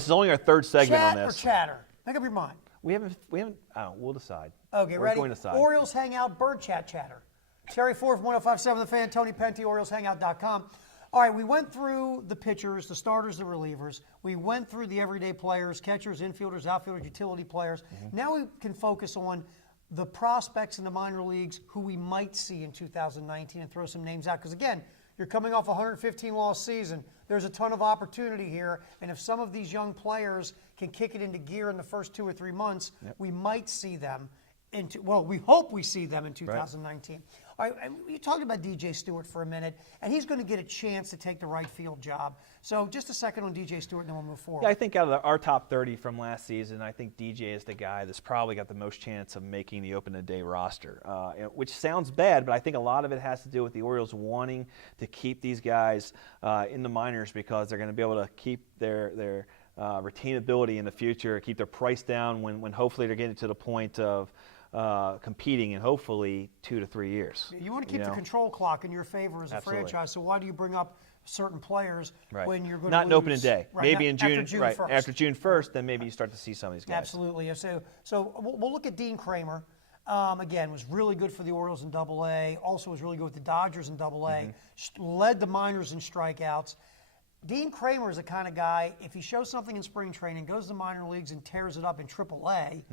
this is only our third segment on Chat this. or chatter? Make up your mind. We haven't. We'll decide. Okay, We're ready? going to decide. Orioles Hangout, Bird Chat Chatter. Terry Ford from 105.7 The Fan, Tony Penti, OriolesHangout.com. All right, we went through the pitchers, the starters, the relievers. We went through the everyday players, catchers, infielders, outfielders, utility players. Now we can focus on the prospects in the minor leagues who we might see in 2019 and throw some names out. Because, again, you're coming off a 115-loss season. There's a ton of opportunity here. And if some of these young players can kick it into gear in the first 2 or 3 months, we might see them. We hope we see them in 2019. Right. All right, you talked about DJ Stewart for a minute, and he's going to get a chance to take the right field job. So just a second on DJ Stewart, and then we'll move forward. Yeah, I think out of our top 30 from last season, I think DJ is the guy that's probably got the most chance of making the open-a-day roster, which sounds bad, but I think a lot of it has to do with the Orioles wanting to keep these guys in the minors because they're going to be able to keep their retainability in the future, keep their price down when hopefully they're getting to the point of competing in hopefully 2 to 3 years. You want to keep the control clock in your favor as a franchise, so why do you bring up certain players when you're going to not an open day? Right, maybe in June, after June 1st, then maybe you start to see some of these guys. Absolutely. So we'll look at Dean Kramer. Again, was really good for the Orioles in Double-A. Also was really good with the Dodgers in Double-A. Led the minors in strikeouts. Dean Kramer is the kind of guy, if he shows something in spring training, goes to the minor leagues and tears it up in Triple-A,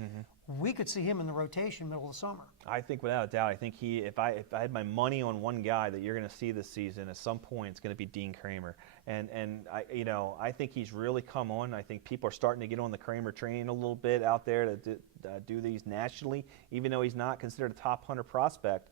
we could see him in the rotation middle of the summer. I think without a doubt, I think if I had my money on one guy that you're going to see this season, at some point it's going to be Dean Kramer. And I think he's really come on. I think people are starting to get on the Kramer train a little bit out there to do these nationally, even though he's not considered a top 100 prospect.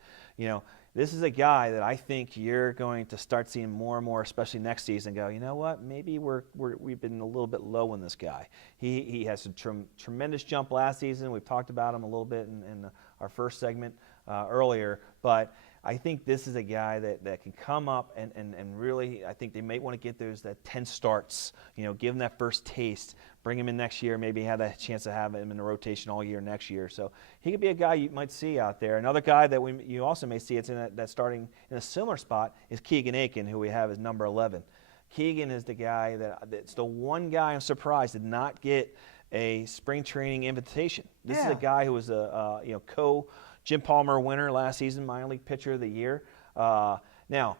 This is a guy that I think you're going to start seeing more and more, especially next season, go, you know what, maybe we've been a little bit low on this guy. He has a tremendous jump last season. We've talked about him a little bit in our first segment earlier, but I think this is a guy that can come up and really, I think they may want to get that 10 starts, give him that first taste, bring him in next year, maybe have a chance to have him in the rotation all year next year. So he could be a guy you might see out there. Another guy that you also may see, it's in that starting in a similar spot, is Keegan Aiken, who we have as number 11. Keegan is the guy that's the one guy I'm surprised did not get a spring training invitation. This is a guy who was a Jim Palmer winner last season, minor league pitcher of the year. Now,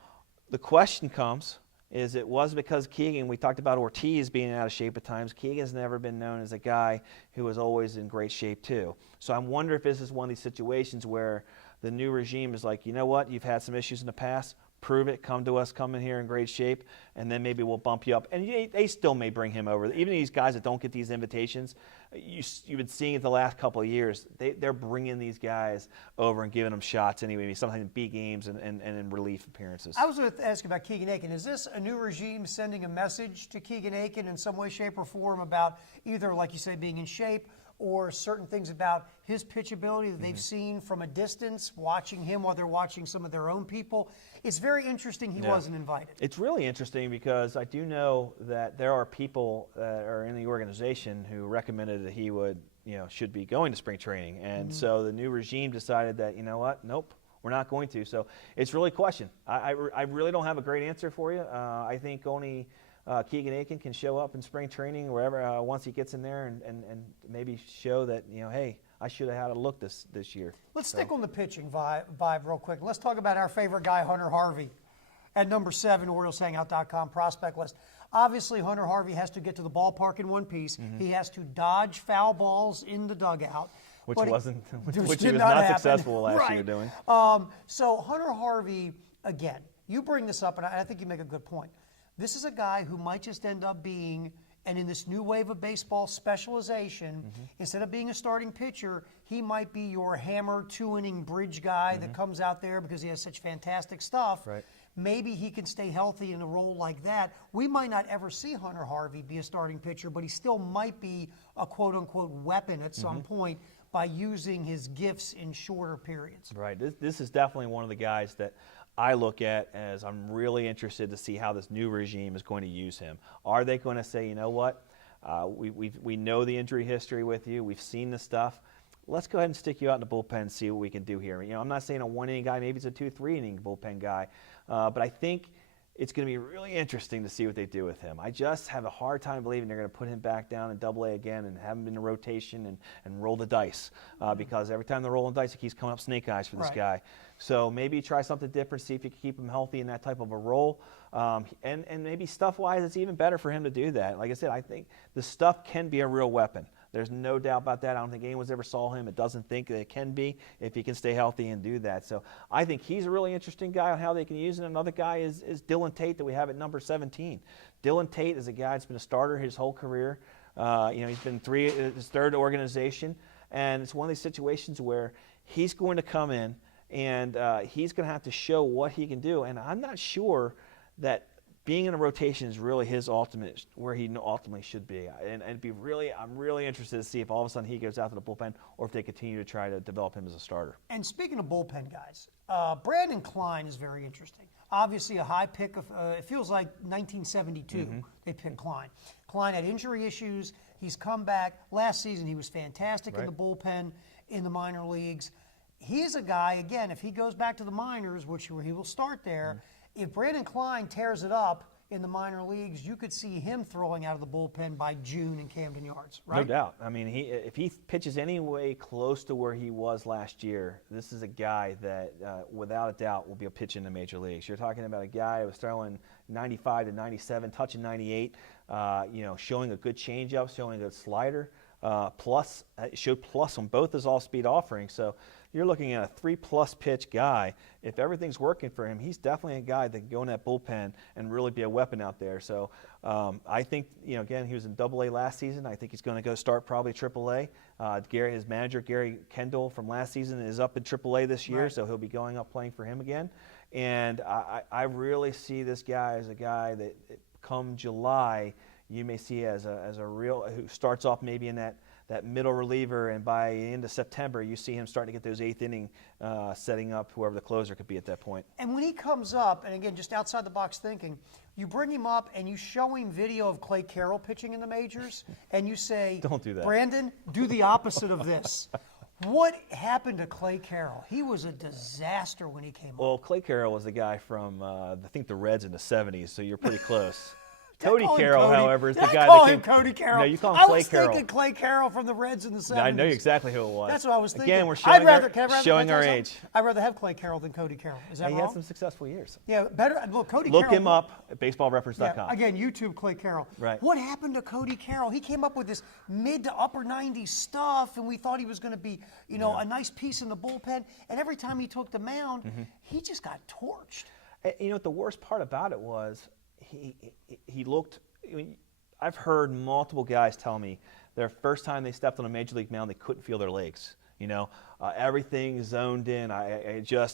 the question comes, it was because Keegan, we talked about Ortiz being out of shape at times. Keegan's never been known as a guy who was always in great shape too. So I wonder if this is one of these situations where the new regime is like, you know what, you've had some issues in the past, prove it, come to us, come in here in great shape, and then maybe we'll bump you up. And they still may bring him over. Even these guys that don't get these invitations, you've been seeing it the last couple of years, they're bringing these guys over and giving them shots anyway, sometimes in B games and in relief appearances. I was going to ask about Keegan Aiken. Is this a new regime sending a message to Keegan Aiken in some way, shape, or form about either, like you say, being in shape, or certain things about his pitch ability that they've seen from a distance, watching him while they're watching some of their own people? It's very interesting he wasn't invited. It's really interesting because I do know that there are people that are in the organization who recommended that he should be going to spring training. And so the new regime decided that, you know what, nope, we're not going to. So it's really a question. I really don't have a great answer for you. I think only Keegan Aiken can show up in spring training wherever once he gets in there and maybe show that, hey, I should have had a look this year. Let's stick on the pitching vibe real quick. Let's talk about our favorite guy, Hunter Harvey, at number 7, OriolesHangout.com prospect list. Obviously, Hunter Harvey has to get to the ballpark in one piece. He has to dodge foul balls in the dugout. Which he was not successful last year doing. So Hunter Harvey, again, you bring this up, and I think you make a good point. This is a guy who might just end up being, and in this new wave of baseball specialization, instead of being a starting pitcher, he might be your hammer 2-inning bridge guy that comes out there because he has such fantastic stuff. Right. Maybe he can stay healthy in a role like that. We might not ever see Hunter Harvey be a starting pitcher, but he still might be a quote-unquote weapon at some point by using his gifts in shorter periods. Right. This is definitely one of the guys that I look at as I'm really interested to see how this new regime is going to use him. Are they going to say, you know what, we know the injury history with you, we've seen the stuff, let's go ahead and stick you out in the bullpen and see what we can do here. I'm not saying a 1-inning guy, maybe it's a 2-3 inning bullpen guy, but I think it's going to be really interesting to see what they do with him. I just have a hard time believing they're going to put him back down in Double A again and have him in the rotation and roll the dice because every time they're rolling dice, he keeps coming up snake eyes for this guy. So maybe try something different, see if you can keep him healthy in that type of a role. And maybe stuff-wise, it's even better for him to do that. Like I said, I think the stuff can be a real weapon. There's no doubt about that. I don't think anyone's ever saw him. It doesn't think that it can be if he can stay healthy and do that. So I think he's a really interesting guy on how they can use him. Another guy is Dylan Tate that we have at number 17. Dylan Tate is a guy that's been a starter his whole career. He's been his third organization. And it's one of these situations where he's going to come in and he's going to have to show what he can do. And I'm not sure that being in a rotation is really his ultimate, where he ultimately should be. And I'm really interested to see if all of a sudden he goes out to the bullpen or if they continue to try to develop him as a starter. And speaking of bullpen guys, Brandon Klein is very interesting. Obviously a high pick of, it feels like 1972 they picked Klein. Klein had injury issues. He's come back. Last season he was fantastic in the bullpen in the minor leagues. He's a guy, again, if he goes back to the minors, where he will start there, if Brandon Klein tears it up in the minor leagues, you could see him throwing out of the bullpen by June in Camden Yards, right? No doubt. I mean, if he pitches any way close to where he was last year, this is a guy that, without a doubt, will be a pitch in the major leagues. You're talking about a guy who was throwing 95 to 97, touching 98, showing a good changeup, showing a good slider, showed plus on both his off-speed offerings. So you're looking at a 3+ pitch guy. If everything's working for him, he's definitely a guy that can go in that bullpen and really be a weapon out there. So I think, again, he was in Double A last season. I think he's going to go start probably Triple A. His manager, Gary Kendall, from last season is up in Triple A this year, so he'll be going up playing for him again. And I really see this guy as a guy that come July, you may see as a real, who starts off maybe in that middle reliever, and by the end of September, you see him starting to get those eighth inning setting up whoever the closer could be at that point. And when he comes up, and again, just outside the box thinking, you bring him up and you show him video of Clay Carroll pitching in the majors, and you say, don't do that. Brandon, do the opposite of this. What happened to Clay Carroll? He was a disaster when he came up. Well, Clay Carroll was the guy from, I think, the Reds in the 70s, so you're pretty close. Cody Carroll, however, is the guy that came. Cody Carroll. No, you call him Clay Carroll. I was thinking Clay Carroll from the Reds in the 70s. I know exactly who it was. That's what I was thinking. Again, we're showing our age. I'd rather have Clay Carroll than Cody Carroll. Is that wrong? He had some successful years. Yeah, better. Look, Cody Carroll. Look him up at baseballreference.com. Yeah, again, YouTube Clay Carroll. Right. What happened to Cody Carroll? He came up with this mid to upper 90s stuff, and we thought he was going to be, a nice piece in the bullpen. And every time he took the mound, he just got torched. You know what the worst part about it was? He looked. I've heard multiple guys tell me their first time they stepped on a major league mound, they couldn't feel their legs. Everything zoned in.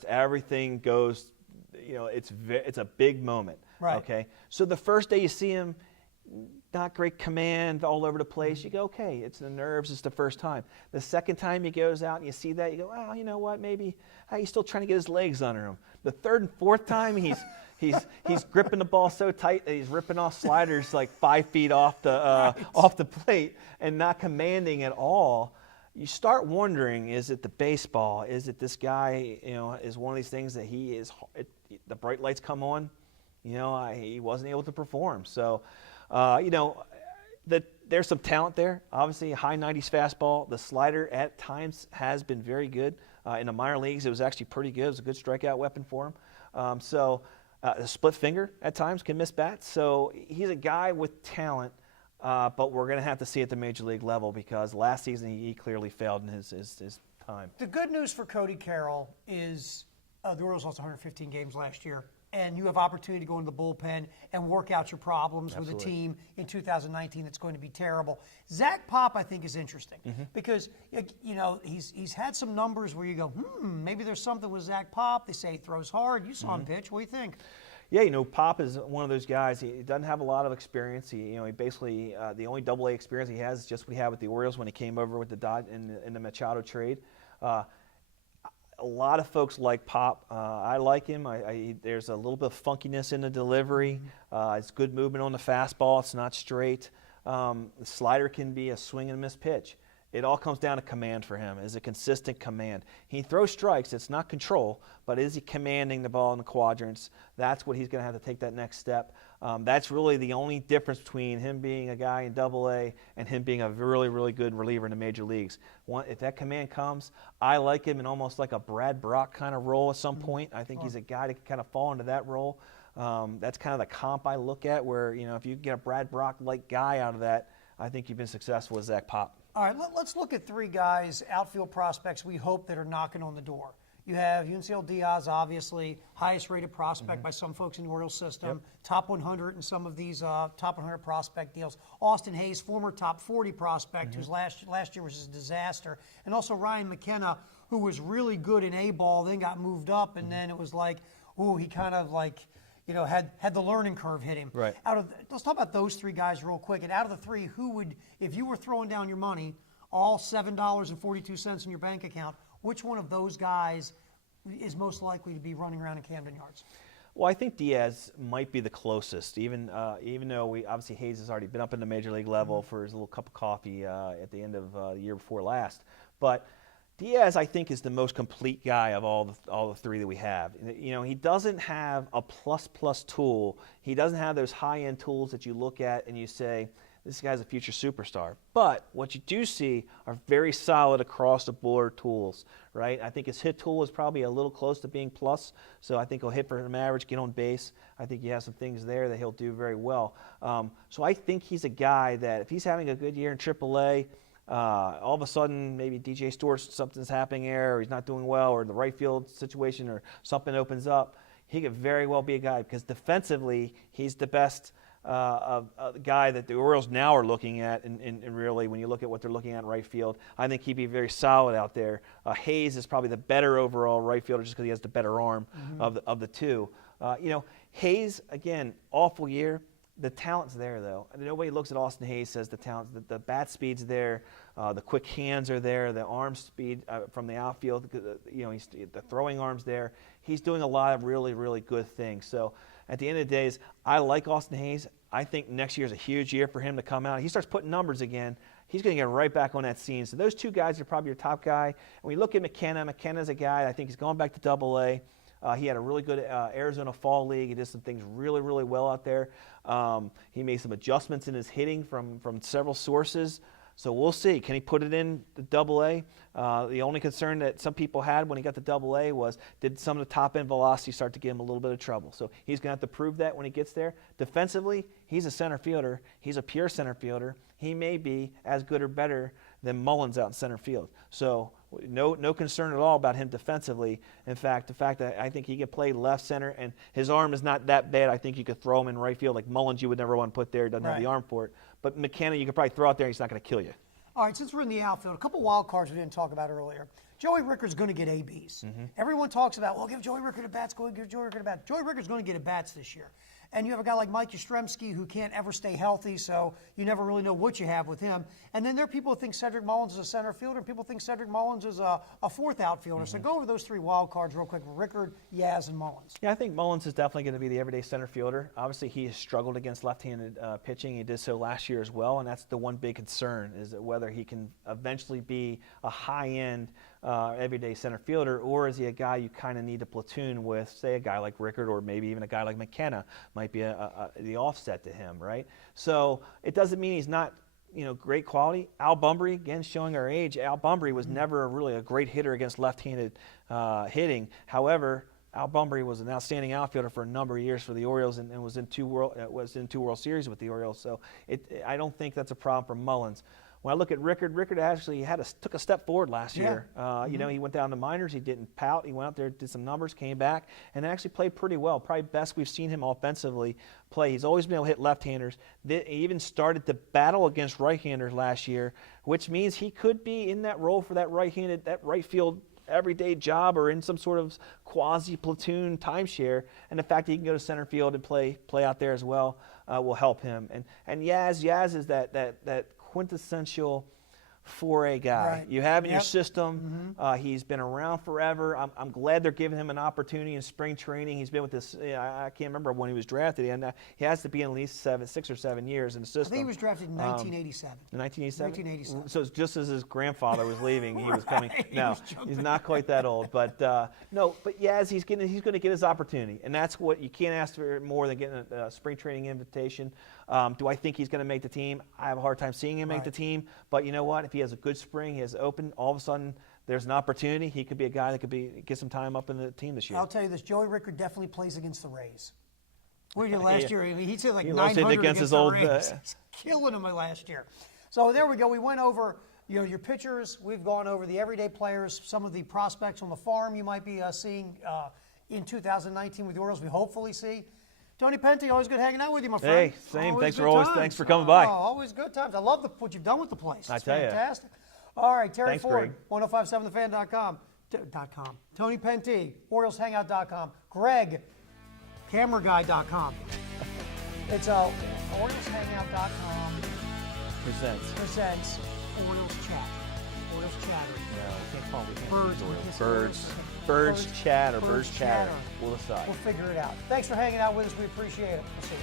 Everything goes. It's a big moment. Right. Okay. So the first day you see him, not great command, all over the place. You go, okay, it's the nerves. It's the first time. The second time he goes out and you see that, you go, well, you know what? Maybe he's still trying to get his legs under him. The third and fourth time, he's gripping the ball so tight that he's ripping off sliders like 5 feet off the plate and not commanding at all. You start wondering: is it the baseball? Is it this guy? Is one of these things that he is? The bright lights come on. He wasn't able to perform. So, there's some talent there. Obviously, a high 90s fastball. The slider at times has been very good. In the minor leagues, it was actually pretty good. It was a good strikeout weapon for him. The split finger at times can miss bats. So he's a guy with talent, but we're going to have to see at the major league level because last season he clearly failed in his time. The good news for Cody Carroll is the Orioles lost 115 games last year, and you have opportunity to go into the bullpen and work out your problems with a team in 2019 that's going to be terrible. Zach Pop, I think, is interesting because he's had some numbers where you go, maybe there's something with Zach Pop. They say he throws hard. You saw him pitch. What do you think? Yeah, Pop is one of those guys. He doesn't have a lot of experience. He basically the only Double A experience he has is just what he had with the Orioles when he came over with the Dodgers in the Machado trade. A lot of folks like Pop. I like him. There's a little bit of funkiness in the delivery. It's good movement on the fastball. It's not straight. The slider can be a swing and miss pitch. it all comes down to command for him. Is a consistent command. He throws strikes. It's not control, but is he commanding the ball in the quadrants? That's what he's going to have to take that next step. That's really the only difference between him being a guy in Double-A and him being a really, really good reliever in the major leagues. If that command comes, I like him in almost like a Brad Brock kind of role at some point. I think he's a guy that can kind of fall into that role. That's kind of the comp I look at where, if you get a Brad Brock-like guy out of that, I think you've been successful with Zach Pop. All right, let's look at three guys, outfield prospects we hope that are knocking on the door. You have Yunsiel Diaz, obviously, highest rated prospect by some folks in the Orioles system, top 100 in some of these top 100 prospect deals. Austin Hayes, former top 40 prospect, whose last year was a disaster. And also Ryan McKenna, who was really good in A-ball, then got moved up, and then it was like, ooh, he kind of like, had the learning curve hit him. Right. Let's talk about those three guys real quick. And out of the three, who would, if you were throwing down your money, all $7.42 in your bank account, which one of those guys is most likely to be running around in Camden Yards? Well, I think Diaz might be the closest, even though obviously Hayes has already been up in the major league level for his little cup of coffee at the end of the year before last. But Diaz, I think, is the most complete guy of all the three that we have. He doesn't have a plus tool. He doesn't have those high-end tools that you look at and you say, this guy's a future superstar. But what you do see are very solid across-the-board tools, right? I think his hit tool is probably a little close to being plus, so I think he'll hit for an average, get on base. I think he has some things there that he'll do very well. So I think he's a guy that if he's having a good year in AAA, all of a sudden maybe DJ Stewart, something's happening there, or he's not doing well, or the right field situation, or something opens up, he could very well be a guy because defensively he's the best guy that the Orioles now are looking at, and really when you look at what they're looking at in right field, I think he'd be very solid out there. Hayes is probably the better overall right fielder just because he has the better arm of the two. Hayes, again, awful year. The talent's there, though. Nobody looks at Austin Hayes says the talent. The bat speed's there, the quick hands are there, the arm speed from the outfield. The throwing arm's there. He's doing a lot of really, really good things. So at the end of the day, I like Austin Hayes. I think next year's a huge year for him to come out. He starts putting numbers again. He's going to get right back on that scene. So those two guys are probably your top guy. And we look at McKenna. McKenna's a guy I think he's going back to Double-A. He had a really good Arizona Fall League. He did some things really, really well out there. He made some adjustments in his hitting from several sources. So we'll see. Can he put it in the Double-A? The only concern that some people had when he got to Double-A was, did some of the top-end velocity start to give him a little bit of trouble? So he's going to have to prove that when he gets there. Defensively, he's a center fielder. He's a pure center fielder. He may be as good or better than Mullins out in center field. So no concern at all about him defensively. In fact, the fact that I think he can play left center and his arm is not that bad, I think you could throw him in right field. Like Mullins, you would never want to put there. Doesn't have the arm for it. But McKenna, you could probably throw out there. He's not going to kill you. All right, since we're in the outfield, a couple wild cards we didn't talk about earlier. Joey Ricker's going to get ABs. Everyone talks about, well, give Joey Ricker the bats, give Joey Ricker the bats. Joey Ricker's going to get at bats this year. And you have a guy like Mike Yastrzemski who can't ever stay healthy, so you never really know what you have with him. And then there are people who think Cedric Mullins is a center fielder, and people think Cedric Mullins is a fourth outfielder. So go over those three wild cards real quick: Rickard, Yaz, and Mullins. Yeah, I think Mullins is definitely going to be the everyday center fielder. Obviously, he has struggled against left-handed pitching. He did so last year as well, and that's the one big concern, is whether he can eventually be a high-end everyday center fielder, or is he a guy you kind of need to platoon with, say a guy like Rickard, or maybe even a guy like McKenna might be the offset to him, right? So it doesn't mean he's not great quality. Al Bumbry, again, showing our age. Al Bumbry was never really a great hitter against left-handed hitting. However, Al Bumbry was an outstanding outfielder for a number of years for the Orioles and was in two World Series with the Orioles. So I don't think that's a problem for Mullins. When I look at Rickard actually took a step forward last year. He went down to minors. He didn't pout. He went out there, did some numbers, came back, and actually played pretty well. Probably best we've seen him offensively play. He's always been able to hit left-handers. He even started to battle against right-handers last year, which means he could be in that role for that right-handed, that right field everyday job, or in some sort of quasi-platoon timeshare. And the fact that he can go to center field and play out there as well will help him. And Yaz is that quintessential 4A guy. Right. You have in your Yep. system. He's been around forever. I'm glad they're giving him an opportunity in spring training. He's been with this. I can't remember when he was drafted, and he has to be in at least 6 or 7 years in the I system. think he was drafted in 1987. In 1987? 1987. So it's just as his grandfather was leaving, he was coming. Right, he No, was jumping. he's not quite that old. But no, but Yaz, he's going to get his opportunity. And that's what you can't ask for more than getting a spring training invitation. Do I think he's going to make the team? I have a hard time seeing him make the team. But you know what? If he has a good spring, he has open, all of a sudden there's an opportunity. He could be a guy that could get some time up in the team this year. I'll tell you this: Joey Rickard definitely plays against the Rays. We did last year. He hit like He loves it 900 against his the old, Rays. He's killing them last year. So there we go. We went over your pitchers. We've gone over the everyday players, some of the prospects on the farm you might be seeing in 2019 with the Orioles. We hopefully see. Tony Penty, always good hanging out with you, my friend. Hey, same. Always Thanks good for times. coming by. Always good times. I love what you've done with the place. I It's tell ya. fantastic. All right, Terry Thanks, Ford, Greg. 1057thefan.com. Tony Penty, OriolsHangout.com. Greg, CameraGuy.com. It's OriolsHangout.com presents Orioles Chat. Orioles Chatter. No, we can't call it. Birds. Birds chatter. Birds chatter. We'll decide. We'll figure it out. Thanks for hanging out with us. We appreciate it. We'll see you.